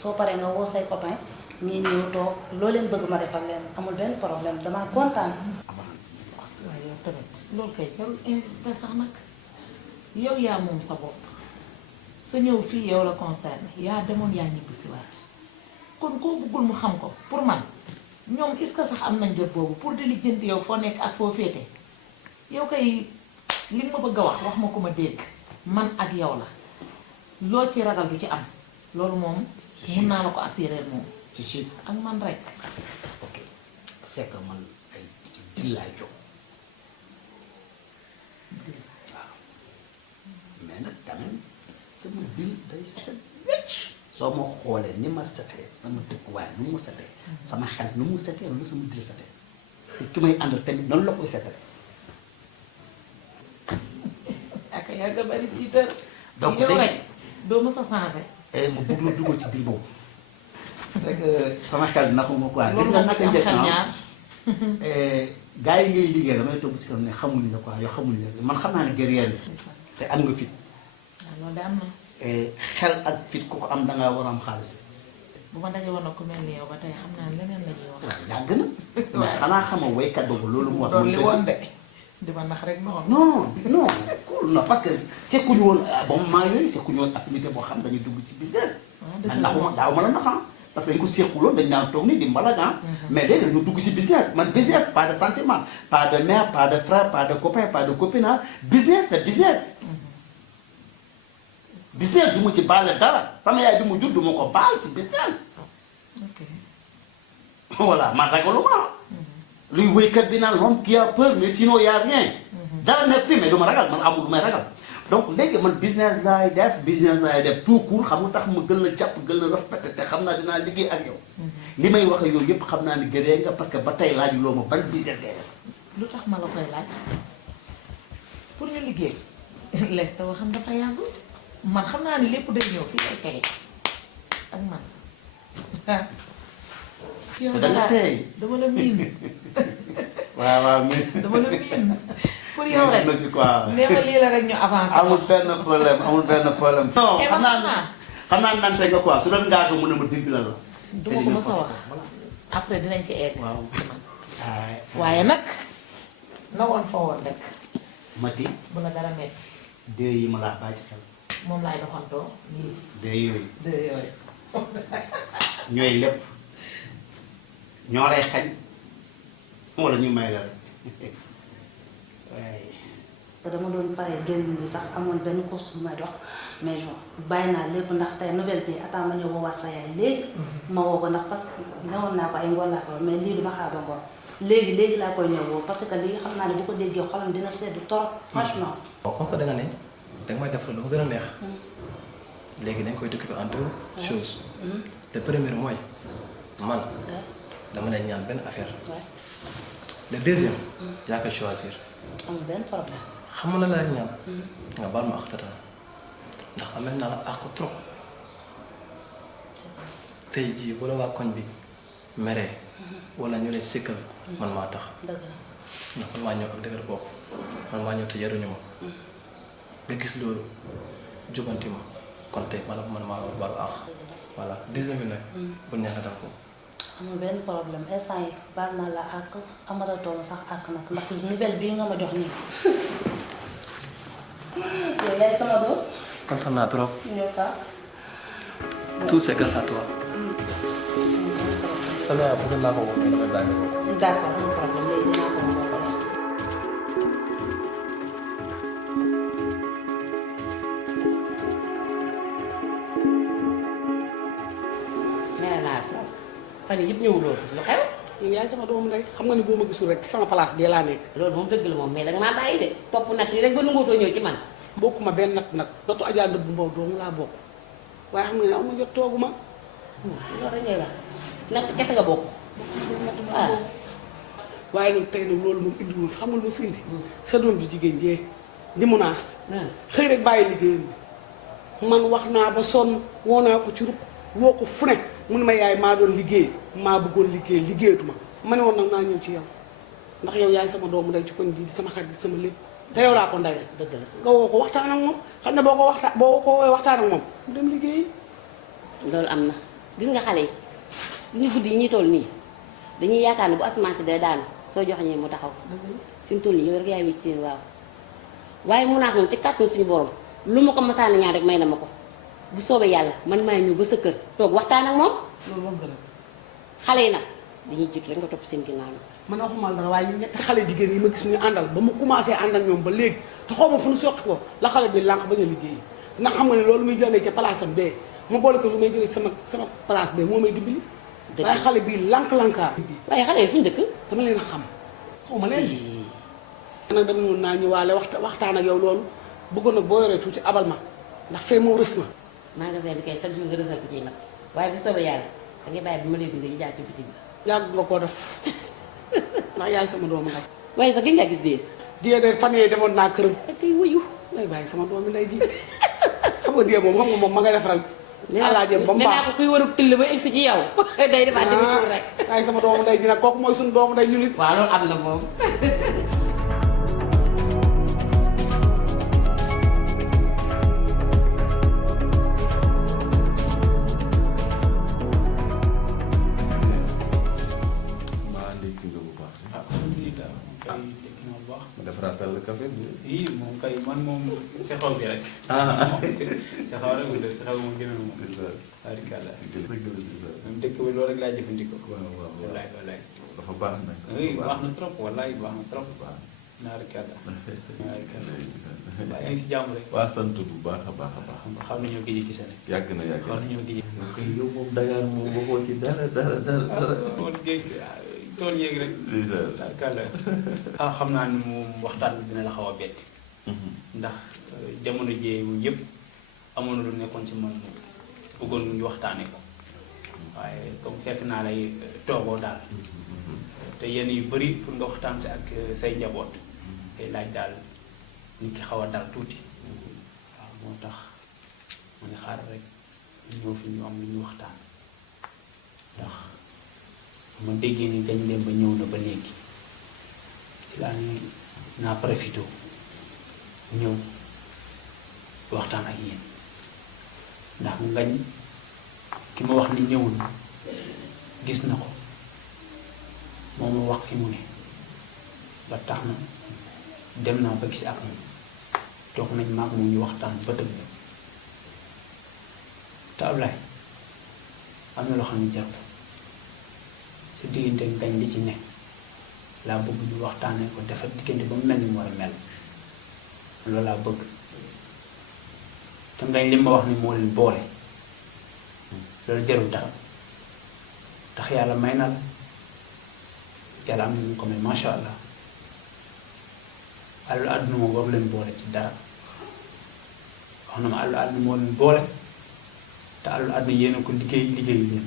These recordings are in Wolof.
soo paree nga woo say copain ñii ñëw toog loo leen bëgg ma defal leen amul benn problème damaa kontaan. waaye yow tamit loolu kay jarul insister sax nag yow yaa moom sa bopp sa ñëw fii yow la concerné yaa demoon yaa ñibbisiwaat kon koo bëggul mu xam ko pour man ñoom est-ce que sax am nañ jot boobu pour di lijjanti yow foo nekk ak foo féete yow kay li ma bëgg a wax ma ko ma dégg man ak yow la loo ci ragal du ci am loolu moom mun naa la ko assurer moom ci si ak man rek. ok c'est que man ay dil laay jóg waaw mais nag quand même sama dil day set wecc soo ma xoolee ni ma setee sama dëkkuwaay nu mu setee sama xel nu mu setee lu sama dil setee te ki may àndal tamit noonu la koy setee ak yaa nga bari tiitar donc yow rek doo mës a changé. ma bëgg la dugal ci dil boobu c'est que sama xel naxuma quoi gis nga naka am njëkk xel ñaar gars yi ngay liggéey damay toog si kanam ne xamuñ la quoi yow xamuñ la man xam naa ne guerrier la te am nga fit waaw loolu de am na. xel ak fit ku ko am dangaa war a am xaalis bu ma daje woon na ku mel ni yow ba tey xam naa leneen la ñuy wax. waaw yàgg na mais xanaa xama woykat boobu loolu mu wax doon li woon de di ma nax rek noonu. non non parce que sekkuñu woon bon moment yooyu sekkuñu woon affinité boo xam dañu dugg ci business man naxuma daaw ma la nax parce que dañ ko sekkuloon dañ naan toog ni di mbalagan mais léegi dañu dugg ci business man business pas de sentiment pas de mère pas de frère pas de copain pas de copine business c'est business business du ma ci baale dara sama yaay bi mu jur du ma ko baal ci business ok voilà man ragaluma luy wéykat bi naan l'homme qui a peur mais sinon y a rien dara nekk fii mais du ma ragal man amul lu may ragal donc léegi man business laay def tout court xam nga tax ma gën la jàpp gën la respecté te xam naa dinaa liggéey ak yow li may wax yooyu yëpp xam naa ni gëree nga parce que ba tey laaju loo ma ban business ngay def lu tax ma la koy laaj pour ñu liggéey les te waxam dafa yàgg man xam naa ni lépp day ñëw fii lay tege ak man ci yow da nga tey dama la miin waaw mais dama la miin pour yow rek na si quoi nee ma lii la rek ñu avancé amul benn problème non xam naa nante nga quoi su doon ngaa ko mën a ma dimbi la duma ko mës a wax après dinañ ci egg waaw waaye nag na woon fa woon rek mati bu la dara metti deux yi ma laa bàyyi ci xel moom laay doxantoo nii deux yooyu de yooyu ñooy lépp ñoo lay xañ wala ñu may la rek waaye te dama doon pare génn bi sax amoon benn course bu may dox mais bàyyi naa lépp ndax tey nouvelle bi attends ma ñëw woowaat sa yaay léegi ma woo ko ndax parce que newoon naa ko ay ngoon laa ko mais lii du ma xaar ba ngoon léegi laa koy ñëw woo parce que lii xam naa ne bu ko déggee xolam dina sedd trop franchement. bon comme que da nga ne danga may defal lu ma gën a neex léegi dañ koy découper en deux choses le premier mooy man dama lay ñaan benn affaire le deuxième yaa koy choisir amul benn problème. xam nga la lay ñaan nga baal ma ak tata ndax amel naa la àq trop tey jii wala waa koñ bi meree wala ñu lay sikkal man maa tax dëgg la. ndax man maa ñëw ak dëgër bopp man maa ñëw te yaruñu ma nga gis loolu jubanti ma kon tey man maa war baalu àq voilà deuxième bi nag bu neex nga def ko amul benn problème instant yi baal naa la àq amatatoo sax àq nag ndax nouvelle bii nga ma jox nii. yow yaay sama doom. kontaan naa trop ñëw ka. tout c'est grâce à toi. sama yaay bëgg naa ko woo mais damay bàyyi ko. d'accord amul problème léegi dinaa ko woo ko. nee naa ko fan yii yëpp ñëwuloo fi lu xew. yow yaay sama doomu ndey xam nga ni boo ma gisul rek sama place bii laa nekk. loolu moom dëgg la moom mais danga maa bàyyi de topp natt yi rek ba nangootoo ñëw ci man. bokkuma benn natt nag dootu Adja Ndëb bu Mbow doomu laa bokk waaye xam nga ne am ma jot toogu ma. loolu rek ngay wax natt kese nga bokk. waaw. waaye nag tey nag loolu moom indiwul xam nga lu fi indi. sa doom bi jigéen jee di munaas. xëy rek bàyyi liggéeyam bi man wax naa ba sonn woo naa ko ci ruq woo ko fu ne mu ne ma yaay maa doon liggéey maa bëggoon liggéey liggéeyatuma ma ne woon nag naa ñëw ci yow ndax yow yaay sama doomu ndey ci koñ bii di sama xarit sama lépp te yow laa ko ndey dëgg la nga woo ko waxtaan ak moom xam ne boo ko waxtaan ak moom mu dem liggéeyi. loolu am na gis nga xale yi ñu guddi yi ñuy toll nii dañuy yaakaar ne bu asamaan si day daanu soo joxoñee mu taxaw fi mu toll nii yow rek yaay wécc seen waaw waaye munaas moom ci kàttanu suñu borom lu ma ko masaana ñaan rek may na ma ko bu soobee yàlla man maay ñëw ba sa kër toog waxtaan ak moom loolu moom dara xale yi nag dañuy jiitu rek nga topp seen ginnaaw man waxumal dara waaye ñu ñetti xale jigéen yi ma gis muy àndal ba mu commencé ànd ak ñoom ba léegi te xaw ma fu ñu soqi ko la xale bi lànq bañ a liggéey ndax xam nga ne loolu muy jëndee ca place am bee ma boole ko lu may jëlee sama place bee moo may dimbali waaye xale bii lànk-lànkaar waaye xale yi fu ñu dëkk dama leen a xam xaw ma leen nag dama noonu naa ñëwaale waxtaan ak yow loolu bëggoon nag boo yoree tuuti abal ma ndax fee moom rës na magasin bi kay chaque jour nga rësal ko ci nag waaye bu soobee yàlla da ngay bàyyi bi ma léegi nga jaay ci bitig bi yàgg nga koo def ndax yaay sama doomu nday waaye sax gën ngaa gis dee die de fan yee demoon naa këram ak kay wuyu ngay bàyyi sama doomu nday ji xam nga die moom xam nga moom ma nga defaral alaajeem ba mu baax nee naa ko kuy warub till ba egsi ci yow day defaat tamit tuur rek yaay sama doomu nday ji nag kooku mooy suñu doomu nday ñu nit waaw loolu am na moom defaratal la café bi. ii moom kay man moom sexaw bi rek. sexaw rek mu def sexaw moom gënal moom. barikàlla. moom dëkk bi loolu rek laa jëfandikoo. waaw wallaay wallaay. dafa baax nag. oui baax na trop wallaay baax na trop. barikàlla. barikàlla. waaye yaa ngi si jàmm rek. waa sant bu baax a baax a baax. xam nañoo gëj a gisane. yàgg na yàgg xam nañoo gëj a. yow moom Dakar moom waxoo ci dara. tool yeeg rek. barikàlla. xam naa ni moom waxtaan bi dina la xaw a bett. ndax jamono jee yëpp amoon na lu nekkoon ci man bëggoon ñu waxtaanee ko waaye comme fekk naa lay toogoo daal te yenn yu bëri pour nga waxtaan ci ak say njaboot day laaj daal nit ki xaw a dal tuuti waaw moo tax ma ngi xaar rek ñëw fi ñu am lu ñu waxtaan ndax ma déggee ni dañ dem ba ñëw na ba léegi si laa ni naa profité ñëw waxtaan ak yéen ndax ngañ ki ma wax ni ñëwul gis na ko moo ma wax fi mu ne ba tax na dem naa ba gis ak moom toog nañ maag moom ñu waxtaan ba dëgg te Ablaye am na loo xam ne jarul sa diggante ngañ li ci ne laa bëgg ñu waxtaanee ko defar diggante ba mu mel ni mu war a mel loolu laa bëgg te ngañ li ma wax ni moo leen boole loolu jarul dara ndax yàlla may na la yàlla am na ñu ko may macha allah àllu àdduna moom waru leen boole ci dara wax na ma àllu àdduna moo leen boole te àllu àdduna yéen a ko liggéey leen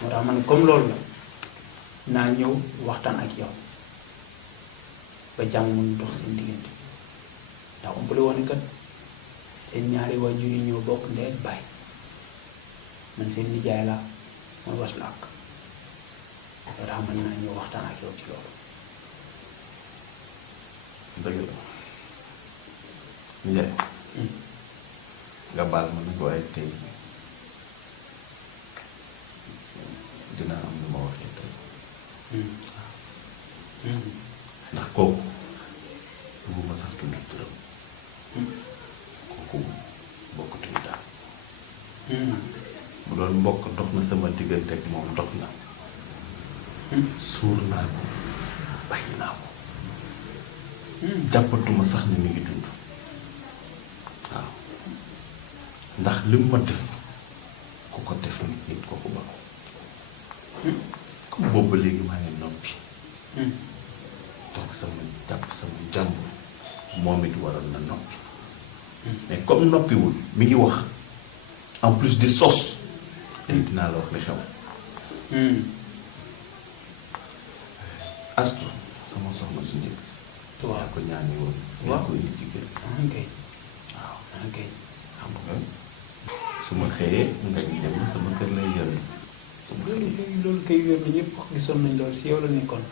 moo tax ma ne comme loolu la naa ñëw waxtaan ak yow ba jàmm mun dox seen diggante ndax umpale woon kat seen ñaari waajur yi ñoo bokk ndey ak baay man seen nijaay laa mooy waslu ak loolu tax mën naa ñëw waxtaan ak yow ci loolu. dëgg la Ndiaye nga baal ma nag waaye tey dina am lu ma waxee tey ndax kooku bëgguma sax tudd turam kooku bokkatuñu daal bu doon mbokk dox na sama diggante ak moom dox na suur naa ko bàyyi naa ko jàppatuma sax ni mi ngi dund waaw ndax li mu ma def ku ko def nit kooku ba ko comme boobu léegi maa ngi noppi toog sama jàpp sama jàmbur moom it waral na noppi mais comme noppiwul mi ngi wax en plus di sos léegi dinaa la wax li xew astu sama soxna su njëkk si yaa ko ñaani woon yaa ko indi ci kër waaw xam nga su ma xëyee nga dem sama kër lay yore loolu kay wér na ñëpp gisoon nañ loolu si yow la nekkoon.